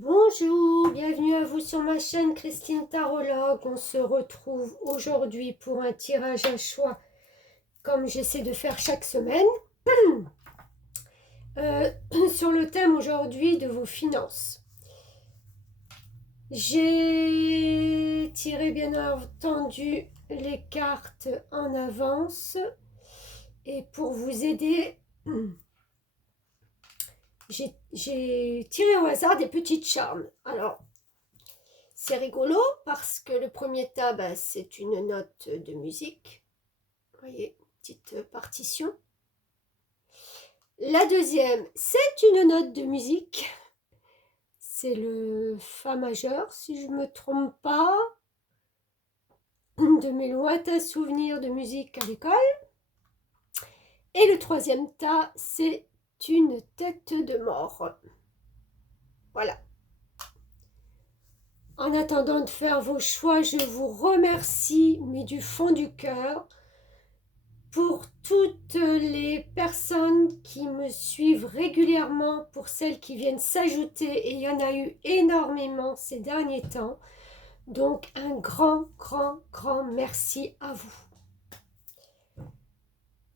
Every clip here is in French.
Bonjour, bienvenue à vous sur ma chaîne Christine Tarologue. On se retrouve aujourd'hui pour un tirage à choix comme j'essaie de faire chaque semaine euh, sur le thème aujourd'hui de vos finances. J'ai tiré bien entendu les cartes en avance et pour vous aider, j'ai tiré au hasard des petites charmes. Alors, c'est rigolo parce que le premier tas, c'est une note de musique. Vous voyez, petite partition. La deuxième, c'est une note de musique. C'est le Fa majeur, si je ne me trompe pas, de mes lointains souvenirs de musique à l'école. Et le troisième tas, c'est une tête de mort. Voilà. En attendant de faire vos choix, je vous remercie, mais du fond du cœur, pour toutes les personnes qui me suivent régulièrement, pour celles qui viennent s'ajouter, et il y en a eu énormément ces derniers temps. Donc un grand, grand, grand merci à vous.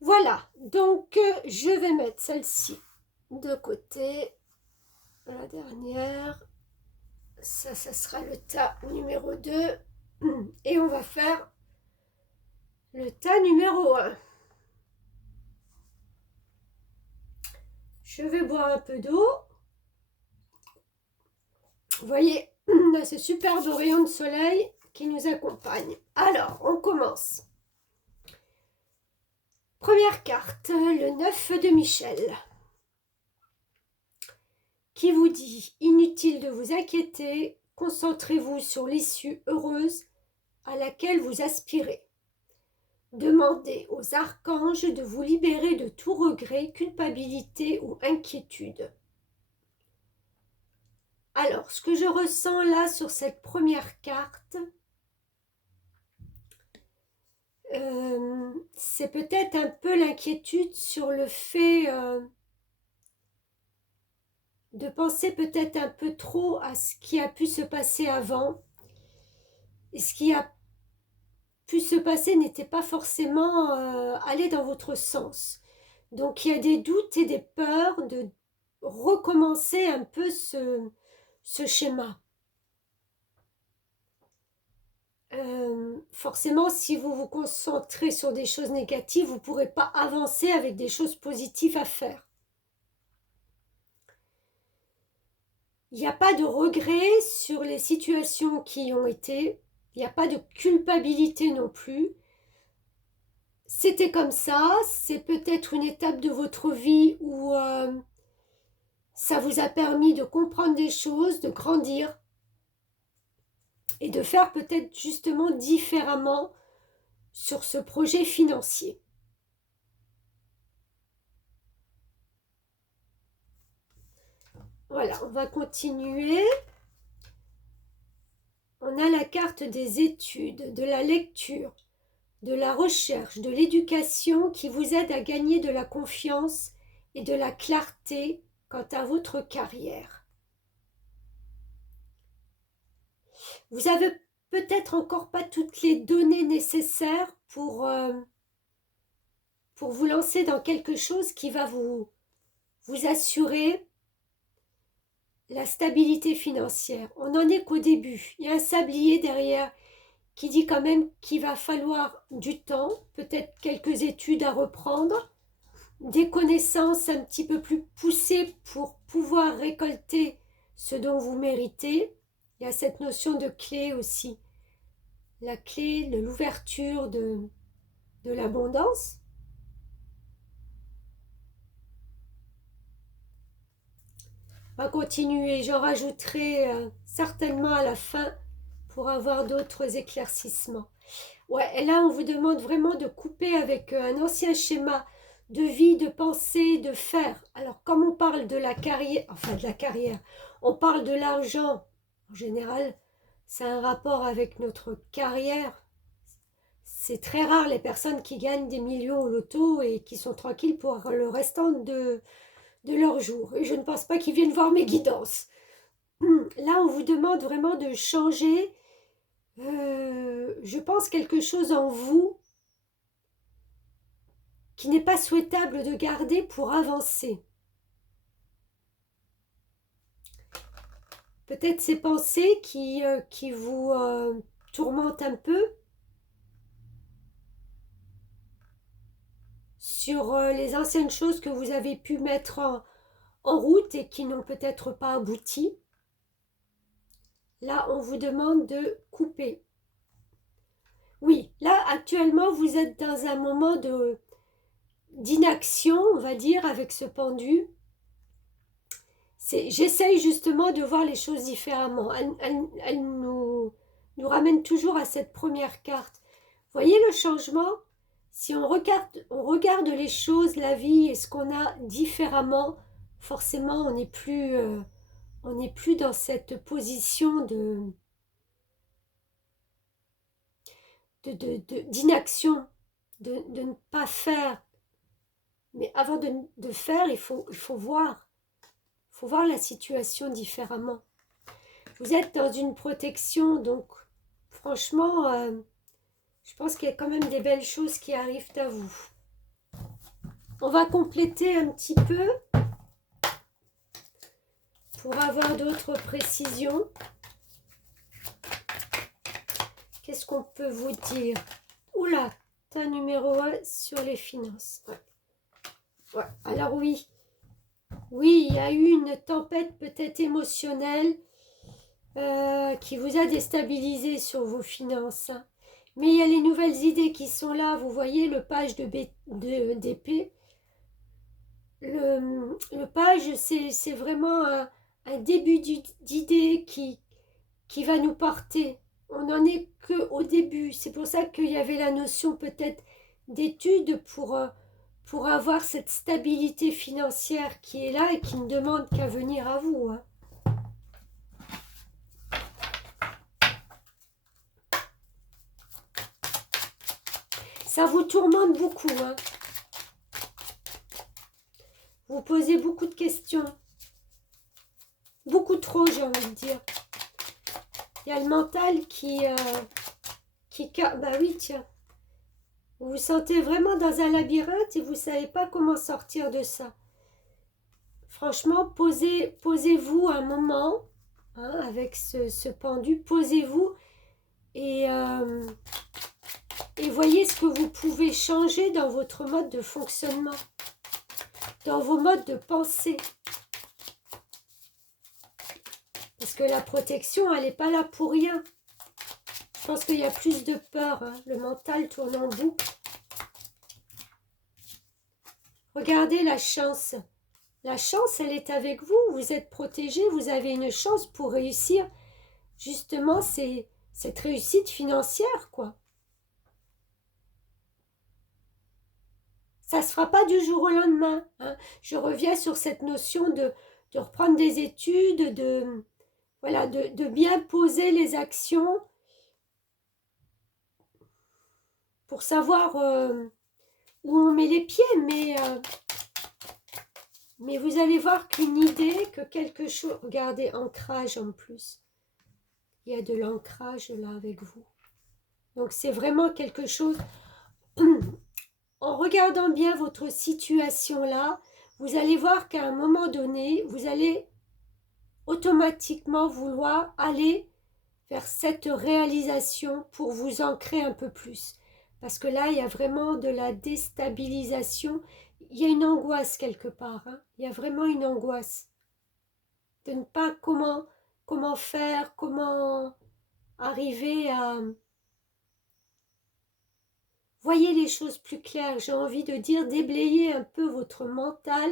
Voilà, donc je vais mettre celle-ci de côté. La dernière, ça sera le tas numéro 2. Et on va faire le tas numéro 1. Je vais boire un peu d'eau. Vous voyez, on a ce superbe rayon de soleil qui nous accompagne. Alors, on commence. Première carte, le 9 de Michel, qui vous dit « Inutile de vous inquiéter, concentrez-vous sur l'issue heureuse à laquelle vous aspirez. Demandez aux archanges de vous libérer de tout regret, culpabilité ou inquiétude. » Alors, ce que je ressens là sur cette première carte, c'est peut-être un peu l'inquiétude sur le fait de penser peut-être un peu trop à ce qui a pu se passer avant. Et ce qui a pu se passer n'était pas forcément aller dans votre sens. Donc il y a des doutes et des peurs de recommencer un peu ce schéma. Forcément, si vous vous concentrez sur des choses négatives, vous ne pourrez pas avancer avec des choses positives à faire. Il n'y a pas de regret sur les situations qui ont été, il n'y a pas de culpabilité non plus. C'était comme ça, c'est peut-être une étape de votre vie où ça vous a permis de comprendre des choses, de grandir et de faire peut-être justement différemment sur ce projet financier. Voilà, on va continuer. On a la carte des études, de la lecture, de la recherche, de l'éducation qui vous aide à gagner de la confiance et de la clarté quant à votre carrière. Vous avez peut-être encore pas toutes les données nécessaires pour vous lancer dans quelque chose qui va vous assurer la stabilité financière. On n'en est qu'au début. Il y a un sablier derrière qui dit quand même qu'il va falloir du temps, peut-être quelques études à reprendre, des connaissances un petit peu plus poussées pour pouvoir récolter ce dont vous méritez. Il y a cette notion de clé aussi. La clé de l'ouverture de l'abondance. On va continuer, j'en rajouterai certainement à la fin pour avoir d'autres éclaircissements. Ouais, et là on vous demande vraiment de couper avec un ancien schéma de vie, de pensée, de faire. Alors comme on parle de la carrière, on parle de l'argent en général, c'est un rapport avec notre carrière. C'est très rare les personnes qui gagnent des millions au loto et qui sont tranquilles pour le restant de leur jour. Et je ne pense pas qu'ils viennent voir mes guidances. là, on vous demande vraiment de changer, je pense, quelque chose en vous qui n'est pas souhaitable de garder pour avancer. Peut-être ces pensées qui vous tourmentent un peu sur les anciennes choses que vous avez pu mettre en route et qui n'ont peut-être pas abouti. Là, on vous demande de couper. Oui, là, actuellement, vous êtes dans un moment d'inaction, on va dire, avec ce pendu. J'essaye justement de voir les choses différemment. Elle nous ramène toujours à cette première carte. Voyez le changement? Si on regarde les choses, la vie et ce qu'on a différemment, forcément, on n'est plus dans cette position d'inaction, de ne pas faire. Mais avant de faire, il faut voir. Il faut voir la situation différemment. Vous êtes dans une protection, donc franchement, je pense qu'il y a quand même des belles choses qui arrivent à vous. On va compléter un petit peu pour avoir d'autres précisions. Qu'est-ce qu'on peut vous dire? Oula, tas numéro 1 sur les finances. Ouais. Alors oui, il y a eu une tempête peut-être émotionnelle qui vous a déstabilisé sur vos finances. Mais il y a les nouvelles idées qui sont là. Vous voyez le page d'épée. Le page, c'est vraiment un début d'idée qui va nous porter. On n'en est qu'au début. C'est pour ça qu'il y avait la notion peut-être d'étude pour avoir cette stabilité financière qui est là et qui ne demande qu'à venir à vous. Hein. Ça vous tourmente beaucoup. Hein. Vous posez beaucoup de questions. Beaucoup trop, j'ai envie de dire. Il y a le mental qui bah oui, tiens. Vous vous sentez vraiment dans un labyrinthe et vous ne savez pas comment sortir de ça. Franchement, posez-vous un moment hein, avec ce pendu. Posez-vous et voyez ce que vous pouvez changer dans votre mode de fonctionnement, dans vos modes de pensée. Parce que la protection, elle n'est pas là pour rien. Je pense qu'il y a plus de peur. Hein. Le mental tourne en boucle. Regardez la chance. La chance, elle est avec vous. Vous êtes protégé. Vous avez une chance pour réussir. Justement, c'est cette réussite financière, quoi. Ça ne se fera pas du jour au lendemain. Hein. Je reviens sur cette notion de reprendre des études, de bien poser les actions pour savoir où on met les pieds. Mais vous allez voir qu'une idée, que quelque chose... Regardez, ancrage en plus. Il y a de l'ancrage là avec vous. Donc c'est vraiment quelque chose... En regardant bien votre situation là, vous allez voir qu'à un moment donné, vous allez automatiquement vouloir aller vers cette réalisation pour vous ancrer un peu plus. Parce que là, il y a vraiment de la déstabilisation. Il y a une angoisse quelque part. Hein. Il y a vraiment une angoisse. De ne pas comment faire, comment arriver à... Voyez les choses plus claires. J'ai envie de dire, déblayez un peu votre mental.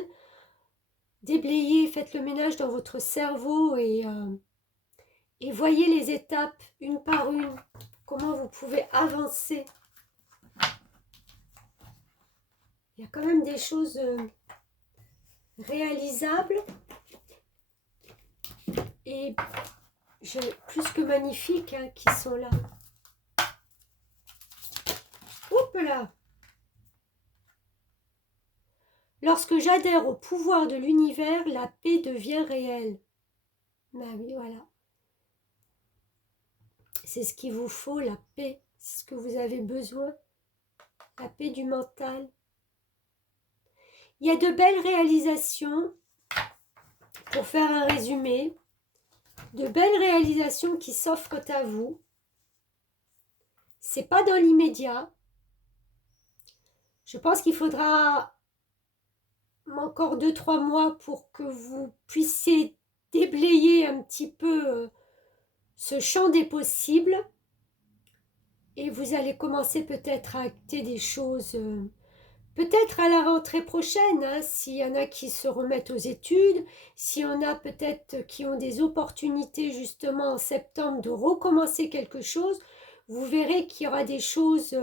Déblayez, faites le ménage dans votre cerveau et voyez les étapes une par une. Comment vous pouvez avancer. Il y a quand même des choses réalisables et plus que magnifiques hein, qui sont là. Hop là! Lorsque j'adhère au pouvoir de l'univers, la paix devient réelle. Ben oui, voilà. C'est ce qu'il vous faut, la paix. C'est ce que vous avez besoin. La paix du mental. Il y a de belles réalisations, pour faire un résumé, de belles réalisations qui s'offrent à vous. C'est pas dans l'immédiat. Je pense qu'il faudra encore 2-3 mois pour que vous puissiez déblayer un petit peu ce champ des possibles. Et vous allez commencer peut-être à acter des choses, peut-être à la rentrée prochaine, hein, s'il y en a qui se remettent aux études, s'il y en a peut-être qui ont des opportunités justement en septembre de recommencer quelque chose, vous verrez qu'il y aura des choses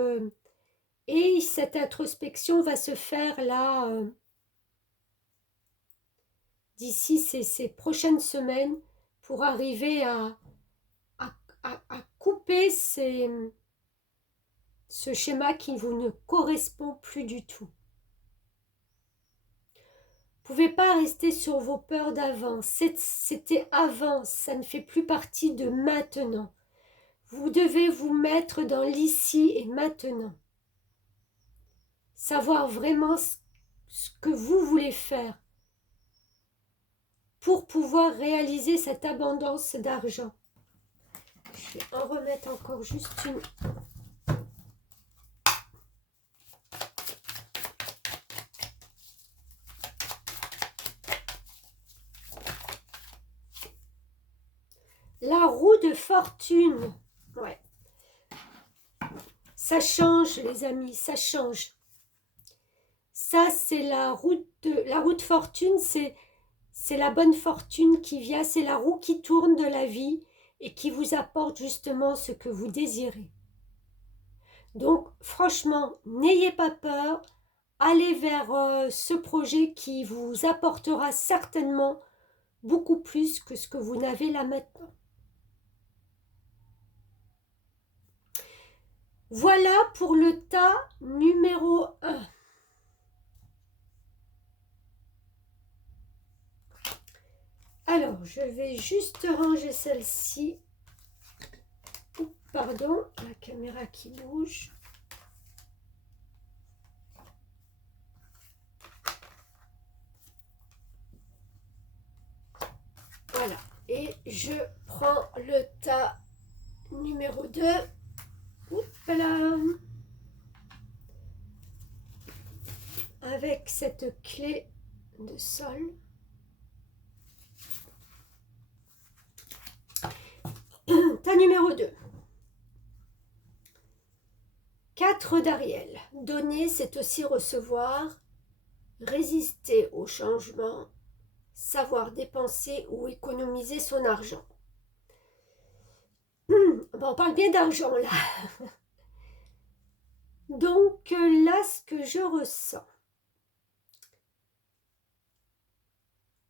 et cette introspection va se faire là d'ici ces prochaines semaines pour arriver à couper ce schéma qui vous ne correspond plus du tout. Vous ne pouvez pas rester sur vos peurs d'avant. C'était avant, ça ne fait plus partie de maintenant. Vous devez vous mettre dans l'ici et maintenant. Savoir vraiment ce que vous voulez faire pour pouvoir réaliser cette abondance d'argent. Je vais en remettre encore juste une. La roue de fortune. Ouais. Ça change, les amis, ça change. Ça, c'est la roue de fortune, c'est la bonne fortune qui vient, c'est la roue qui tourne de la vie et qui vous apporte justement ce que vous désirez. Donc, franchement, n'ayez pas peur, allez vers ce projet qui vous apportera certainement beaucoup plus que ce que vous n'avez là maintenant. Voilà pour le tas numéro 1. Alors, je vais juste ranger celle-ci. Pardon, la caméra qui bouge. Voilà, et je prends le tas numéro 2. Là, avec cette clé de sol. Tas numéro 2. 4 d'Ariel. Donner, c'est aussi recevoir. Résister au changement. Savoir dépenser ou économiser son argent. Bon, on parle bien d'argent là. Donc là, ce que je ressens.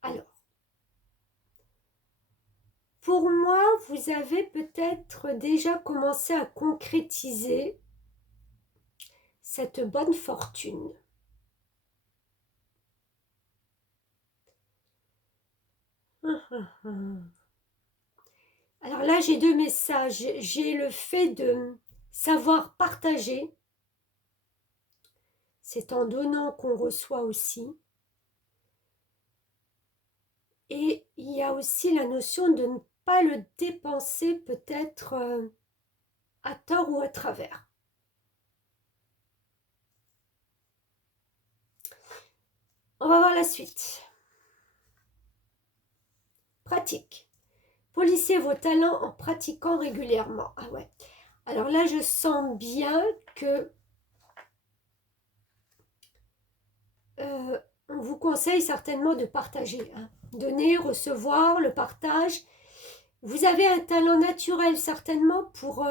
Alors, pour moi, vous avez peut-être déjà commencé à concrétiser cette bonne fortune. Alors là, j'ai 2 messages. J'ai le fait de savoir partager. C'est en donnant qu'on reçoit aussi. Et il y a aussi la notion de ne pas le dépenser peut-être à tort ou à travers. On va voir la suite. Pratique. Polissez vos talents en pratiquant régulièrement. Ah ouais. Alors là, je sens bien que on vous conseille certainement de partager. Hein. Donner, recevoir, le partage. Vous avez un talent naturel certainement pour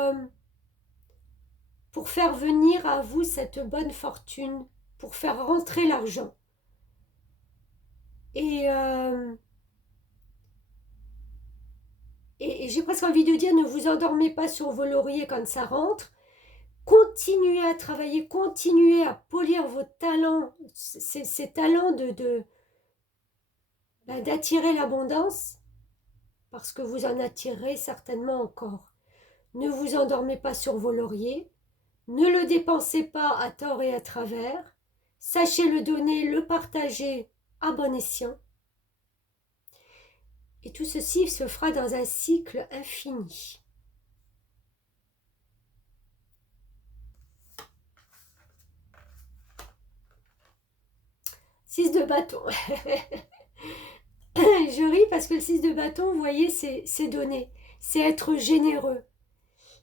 faire venir à vous cette bonne fortune, pour faire rentrer l'argent. Et j'ai presque envie de dire, ne vous endormez pas sur vos lauriers quand ça rentre. Continuez à travailler, continuez à polir vos talents, ces talents d'attirer l'abondance. parce que vous en attirerez certainement encore. Ne vous endormez pas sur vos lauriers, ne le dépensez pas à tort et à travers, sachez le donner, le partager à bon escient. Et tout ceci se fera dans un cycle infini. Six de bâton. Je ris parce que le 6 de bâton, vous voyez, c'est donner, c'est être généreux.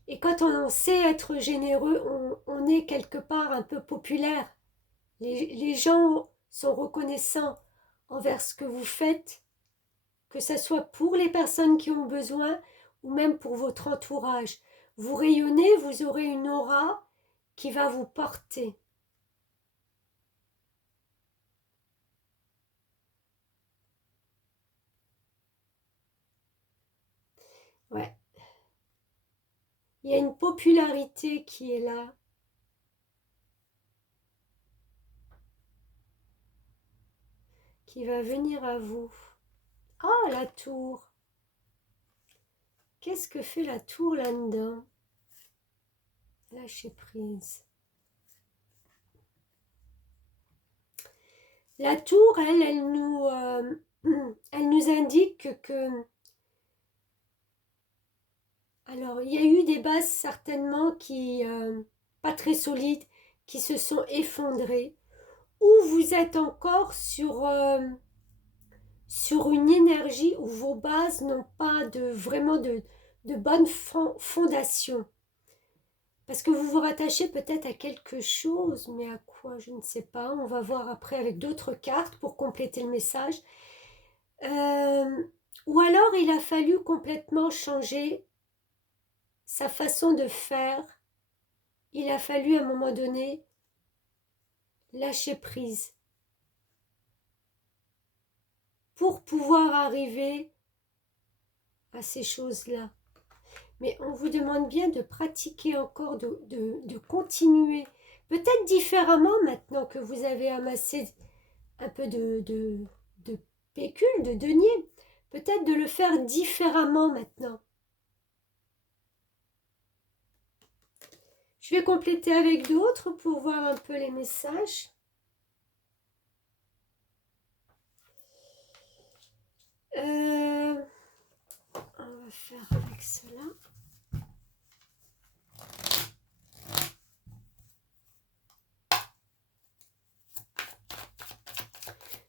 Et quand on sait être généreux, on est quelque part un peu populaire. Les gens sont reconnaissants envers ce que vous faites, que ce soit pour les personnes qui ont besoin ou même pour votre entourage. Vous rayonnez, vous aurez une aura qui va vous porter. Ouais. Il y a une popularité qui est là. Qui va venir à vous. Ah, la tour. Qu'est-ce que fait la tour là-dedans? Lâcher prise. La tour, elle nous indique que... Alors, il y a eu des bases certainement qui, pas très solides, qui se sont effondrées. Ou vous êtes encore sur une énergie où vos bases n'ont pas vraiment de bonne fondation. Parce que vous vous rattachez peut-être à quelque chose, mais à quoi, je ne sais pas. On va voir après avec d'autres cartes pour compléter le message. Ou alors il a fallu complètement changer sa façon de faire. Il a fallu à un moment donné lâcher prise pour pouvoir arriver à ces choses-là. Mais on vous demande bien de pratiquer encore, de continuer. Peut-être différemment maintenant que vous avez amassé un peu de pécule, de deniers. Peut-être de le faire différemment maintenant. Je vais compléter avec d'autres pour voir un peu les messages. On va faire avec cela.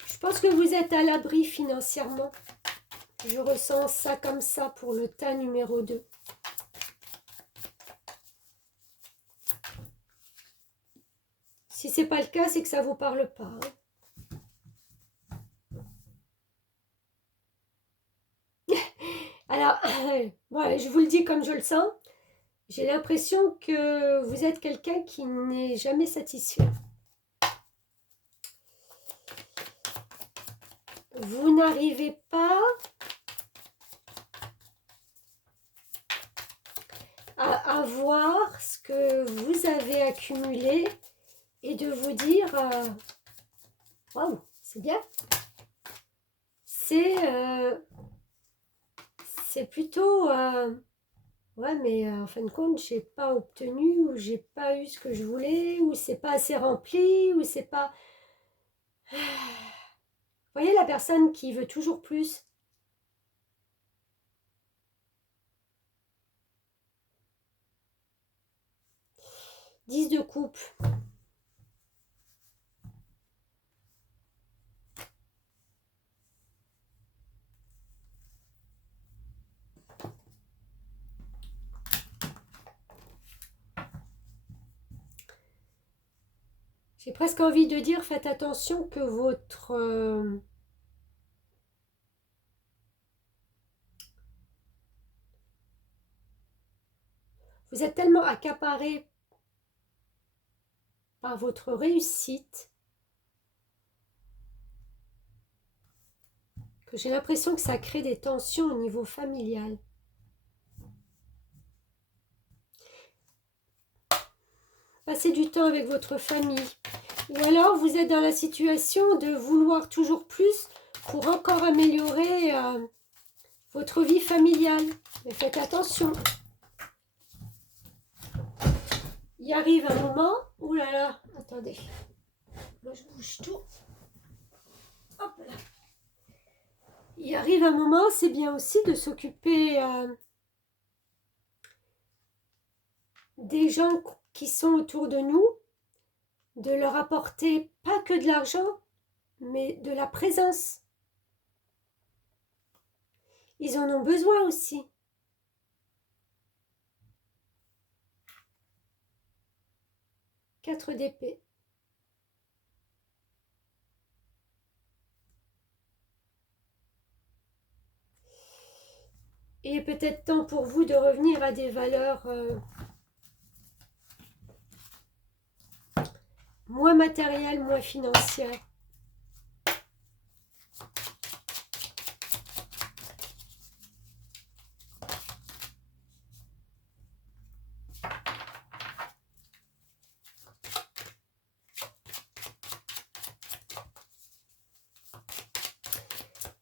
Je pense que vous êtes à l'abri financièrement. Je ressens ça comme ça pour le tas numéro 2. Si ce n'est pas le cas, c'est que ça ne vous parle pas. Alors, ouais, je vous le dis comme je le sens. J'ai l'impression que vous êtes quelqu'un qui n'est jamais satisfait. Vous n'arrivez pas à voir ce que vous avez accumulé et de vous dire waouh, c'est bien. C'est plutôt ouais, mais en fin de compte, j'ai pas obtenu ou j'ai pas eu ce que je voulais ou c'est pas assez rempli ou c'est pas. Vous voyez la personne qui veut toujours plus. Dix de coupe. J'ai presque envie de dire, faites attention que votre... vous êtes tellement accaparé par votre réussite que j'ai l'impression que ça crée des tensions au niveau familial. Passez du temps avec votre famille. Ou alors vous êtes dans la situation de vouloir toujours plus pour encore améliorer votre vie familiale. Mais faites attention. Il arrive un moment... Ouh là là, attendez. Moi, je bouge tout. Hop là. Il arrive un moment, c'est bien aussi de s'occuper des gens qui sont autour de nous, de leur apporter pas que de l'argent, mais de la présence. Ils en ont besoin aussi. Quatre d'épée. Il est peut-être temps pour vous de revenir à des valeurs moins matérielles, moins financières.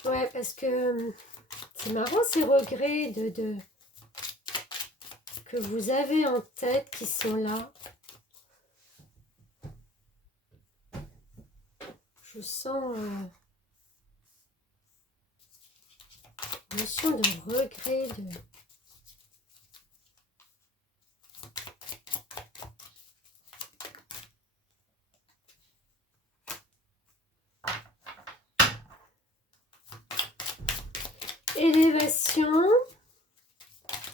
Ouais, parce que c'est marrant ces regrets que vous avez en tête qui sont là. Je sens une notion de regret, élévation,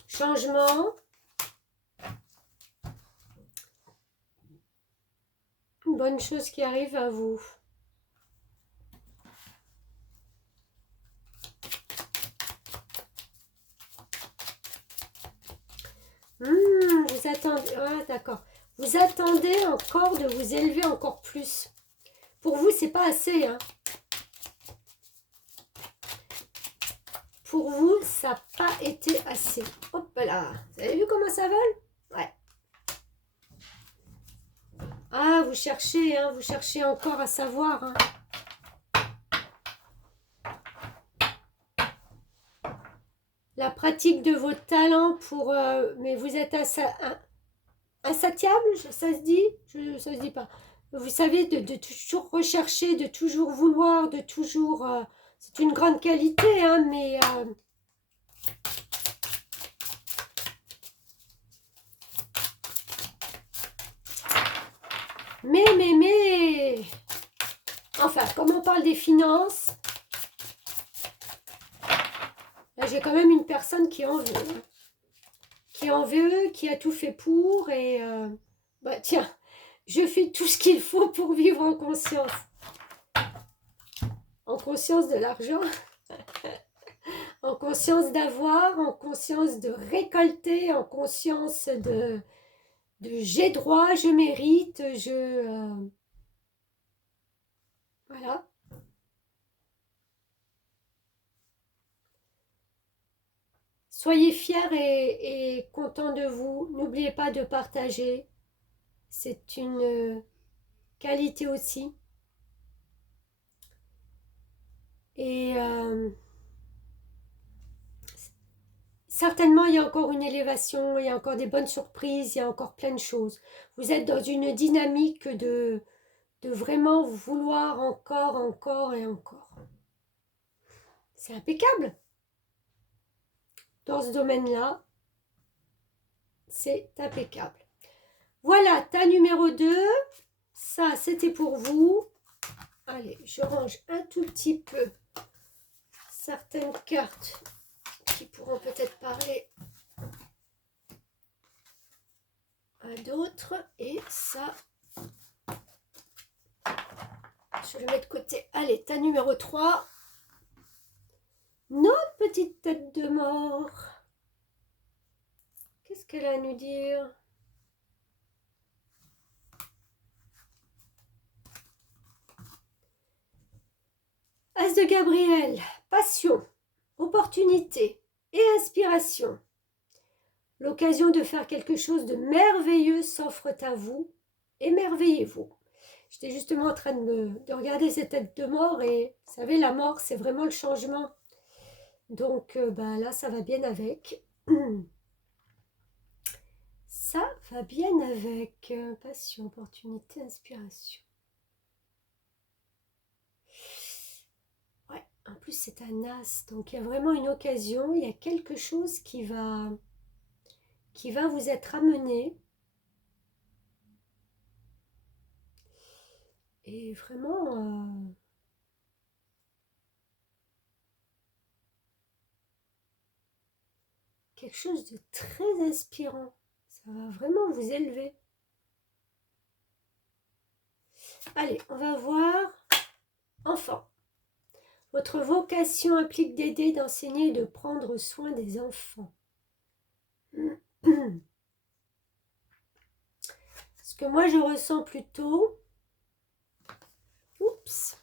changement, une bonne chose qui arrive à vous. Vous attendez, ah, d'accord. Vous attendez encore de vous élever encore plus. Pour vous, c'est pas assez, hein. Pour vous, ça n'a pas été assez. Hop là. Vous avez vu comment ça vole? Ouais. Ah, vous cherchez encore à savoir, hein. La pratique de vos talents pour... mais vous êtes insatiable, ça se dit? Ça se dit pas. Vous savez, de toujours rechercher, de toujours vouloir, de toujours... c'est une grande qualité, hein, mais... mais... Enfin, comme on parle des finances, là, j'ai quand même une personne qui en veut. Hein. Qui en veut, qui a tout fait pour, et... bah tiens, je fais tout ce qu'il faut pour vivre en conscience. En conscience de l'argent. En conscience d'avoir, en conscience de récolter, en conscience de j'ai droit, je mérite, voilà. Soyez fiers et contents de vous. N'oubliez pas de partager. C'est une qualité aussi. Et certainement, il y a encore une élévation, il y a encore des bonnes surprises, il y a encore plein de choses. Vous êtes dans une dynamique de vraiment vouloir encore, encore et encore. C'est impeccable. Dans ce domaine-là, c'est impeccable. Voilà, tas numéro 2. Ça, c'était pour vous. Allez, je range un tout petit peu certaines cartes qui pourront peut-être parler à d'autres. Et ça, je le mets de côté. Allez, tas numéro 3. Notre petite tête de mort. Qu'est-ce qu'elle a à nous dire? As de Gabriel, passion, opportunité et inspiration. L'occasion de faire quelque chose de merveilleux s'offre à vous. Émerveillez-vous. J'étais justement en train de regarder cette tête de mort et vous savez, la mort, c'est vraiment le changement. Donc là, ça va bien avec. Ça va bien avec. Passion, opportunité, inspiration. Ouais, en plus c'est un as, donc il y a vraiment une occasion, il y a quelque chose qui va vous être amené. Et vraiment, quelque chose de très inspirant. Ça va vraiment vous élever. Allez, on va voir. Enfant. Votre vocation implique d'aider, d'enseigner et de prendre soin des enfants. Ce que moi je ressens plutôt, oups,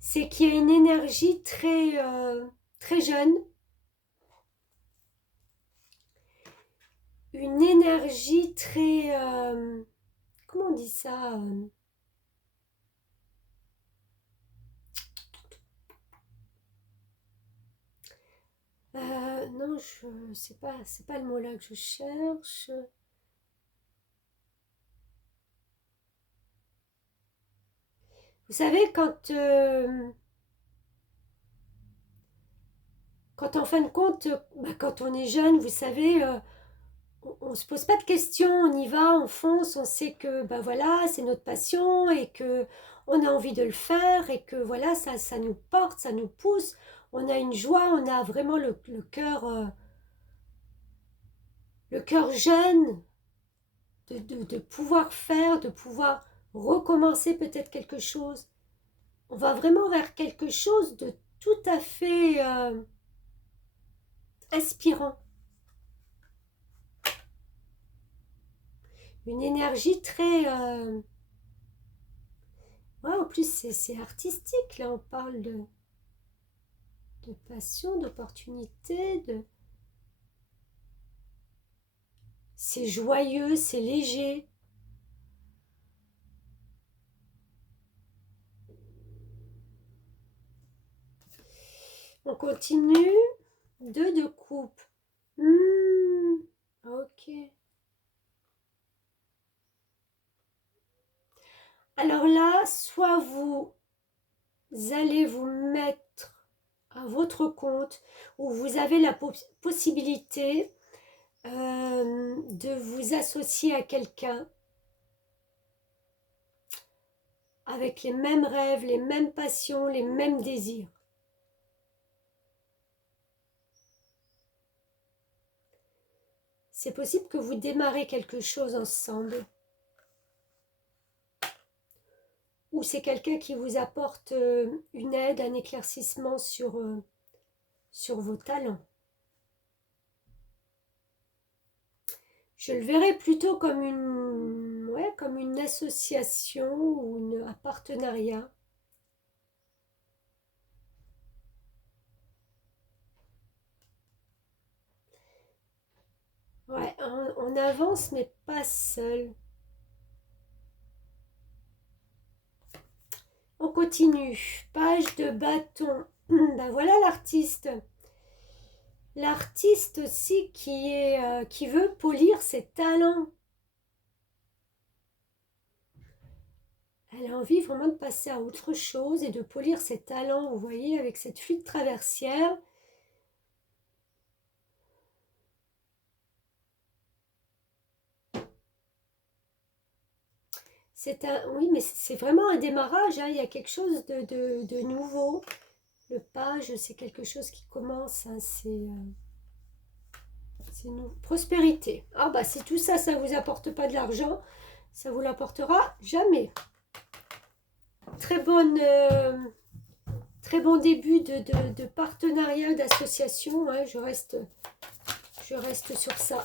c'est qu'il y a une énergie très jeune, une énergie très, comment on dit ça, non, c'est pas le mot là que je cherche. Vous savez, quand en fin de compte, quand on est jeune, vous savez, on ne se pose pas de questions, on y va, on fonce, on sait que voilà, c'est notre passion et que on a envie de le faire et que voilà, ça nous porte, ça nous pousse. On a une joie, on a vraiment le cœur jeune de pouvoir faire, de pouvoir recommencer peut-être quelque chose. On va vraiment vers quelque chose de tout à fait inspirant. Une énergie très... Ouais, en plus, c'est artistique. Là, on parle de passion, d'opportunité, c'est joyeux, c'est léger. On continue. 2 de coupe. Ok. Alors là, soit vous allez vous mettre à votre compte, ou vous avez la possibilité de vous associer à quelqu'un avec les mêmes rêves, les mêmes passions, les mêmes désirs. C'est possible que vous démarrez quelque chose ensemble. Ou c'est quelqu'un qui vous apporte une aide, un éclaircissement sur vos talents. Je le verrais plutôt comme comme une association ou un partenariat. Ouais, on avance mais pas seul. On continue. Page de bâton. Ben voilà l'artiste. L'artiste aussi qui veut polir ses talents. Elle a envie vraiment de passer à autre chose et de polir ses talents, vous voyez, avec cette fluide traversière. Oui, mais c'est vraiment un démarrage, hein. Il y a quelque chose de nouveau. Le page, c'est quelque chose qui commence, hein. C'est une prospérité. Ah bah si tout ça, ça ne vous apporte pas de l'argent, ça vous l'apportera jamais. Très bon début de partenariat, d'association, hein. Je reste sur ça.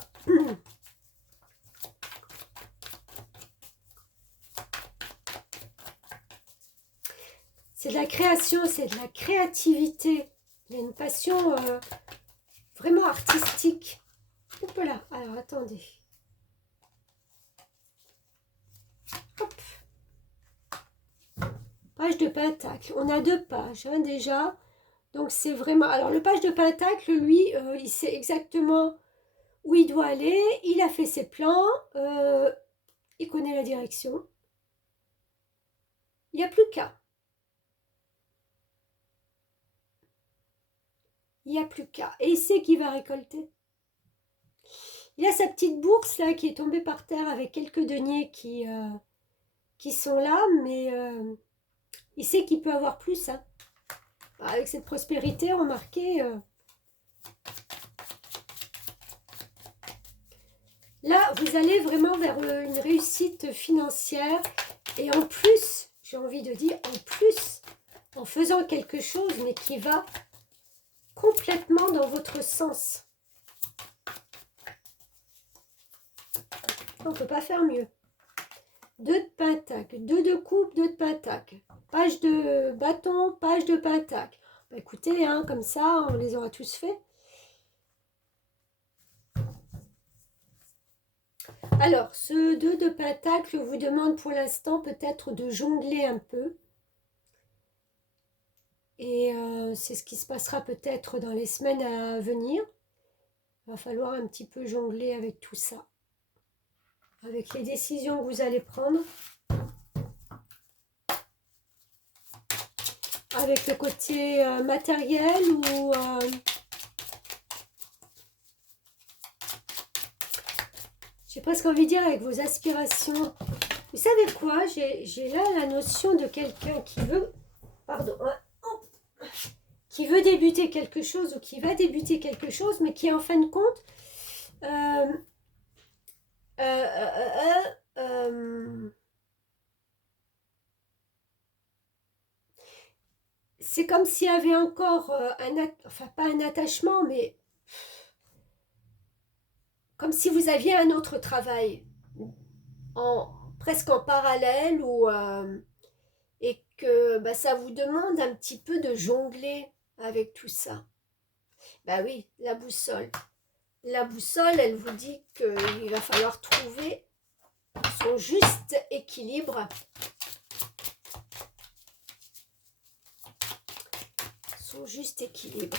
C'est de la création, c'est de la créativité. Il y a une passion vraiment artistique. Hop là, alors attendez. Hop. Page de Pentacle. On a 2 pages hein, déjà. Donc c'est vraiment... Alors le page de Pentacle, lui, il sait exactement où il doit aller. Il a fait ses plans. Il connaît la direction. Il n'y a plus qu'à. Il n'y a plus qu'à. Et il sait qu'il va récolter. Il a sa petite bourse là qui est tombée par terre avec quelques deniers qui sont là, mais il sait qu'il peut avoir plus. Hein. Avec cette prospérité, remarquez, là, vous allez vraiment vers une réussite financière. Et en plus, j'ai envie de dire, en plus, en faisant quelque chose, mais qui va complètement dans votre sens. On ne peut pas faire mieux. 2 de pentacle, 2 de coupe, 2 de pentacle. Page de bâton, page de pentacle. Bah, écoutez, hein, comme ça, on les aura tous faits. Alors, ce 2 de pentacle vous demande pour l'instant peut-être de jongler un peu. Et c'est ce qui se passera peut-être dans les semaines à venir. Il va falloir un petit peu jongler avec tout ça. Avec les décisions que vous allez prendre. Avec le côté matériel ou... j'ai presque envie de dire avec vos aspirations. Vous savez quoi? J'ai là la notion de quelqu'un qui veut... Pardon. Qui veut débuter quelque chose ou qui va débuter quelque chose, mais qui en fin de compte... c'est comme s'il y avait encore enfin pas un attachement, mais comme si vous aviez un autre travail presque en parallèle ou et que bah, ça vous demande un petit peu de jongler avec tout ça. Bah oui, la boussole. La boussole, elle vous dit qu'il va falloir trouver son juste équilibre. Son juste équilibre.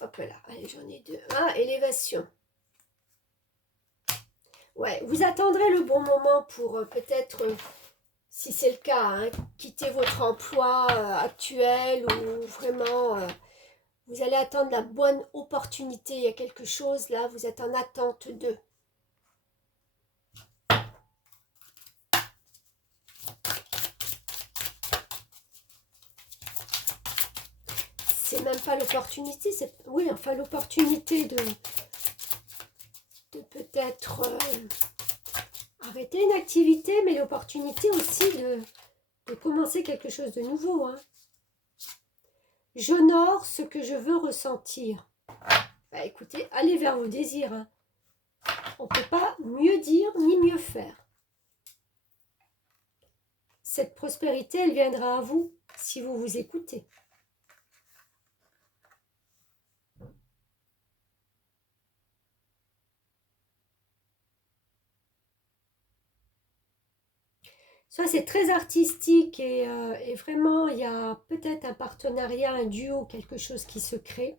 Hop là, allez, j'en ai 2. Ah, élévation. Ouais, vous attendrez le bon moment pour peut-être, si c'est le cas, hein, quitter votre emploi actuel ou vraiment, vous allez attendre la bonne opportunité. Il y a quelque chose là, vous êtes en attente de. C'est même pas l'opportunité, c'est oui, enfin l'opportunité de peut-être arrêter une activité, mais l'opportunité aussi de commencer quelque chose de nouveau. Hein. J'honore ce que je veux ressentir. Bah, écoutez, allez vers vos désirs. Hein. On ne peut pas mieux dire ni mieux faire. Cette prospérité, elle viendra à vous si vous vous écoutez. Soit c'est très artistique et vraiment il y a peut-être un partenariat, un duo, quelque chose qui se crée.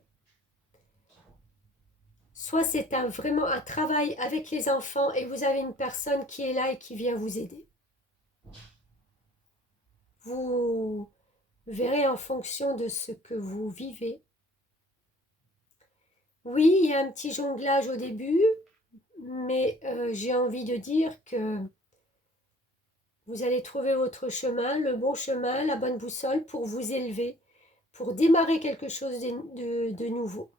Soit c'est vraiment un travail avec les enfants et vous avez une personne qui est là et qui vient vous aider. Vous verrez en fonction de ce que vous vivez. Oui, il y a un petit jonglage au début, mais j'ai envie de dire que vous allez trouver votre chemin, le bon chemin, la bonne boussole pour vous élever, pour démarrer quelque chose de nouveau.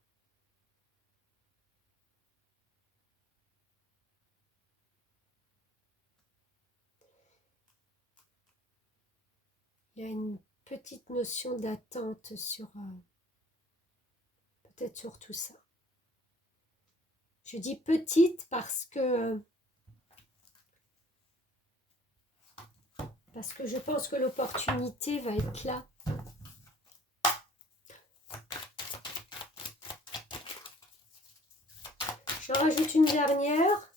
Il y a une petite notion d'attente sur peut-être sur tout ça. Je dis petite parce que je pense que l'opportunité va être là. Je rajoute une dernière.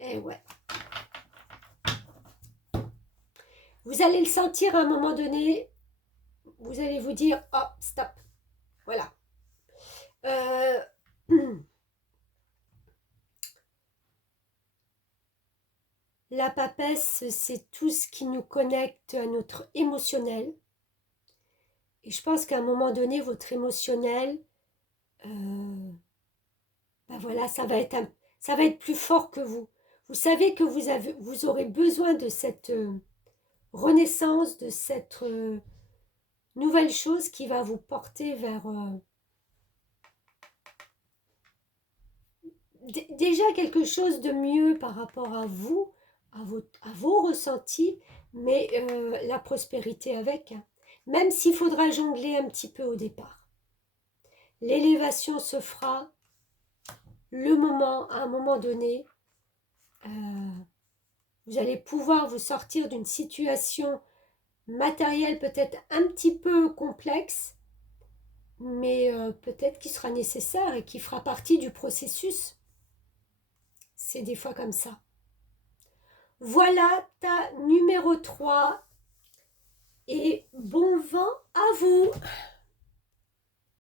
Eh ouais. Vous allez le sentir à un moment donné, vous allez vous dire, oh, stop, voilà. La papesse, c'est tout ce qui nous connecte à notre émotionnel. Et je pense qu'à un moment donné, votre émotionnel, ben voilà, ça va être plus fort que vous. Vous savez que vous aurez besoin de cette renaissance, de cette nouvelle chose qui va vous porter vers déjà quelque chose de mieux par rapport à vous, à vos ressentis, mais la prospérité avec, hein. Même s'il faudra jongler un petit peu au départ. L'élévation se fera à un moment donné, vous allez pouvoir vous sortir d'une situation matérielle peut-être un petit peu complexe, mais peut-être qui sera nécessaire et qui fera partie du processus. C'est des fois comme ça. Voilà ta numéro 3 et bon vent à vous!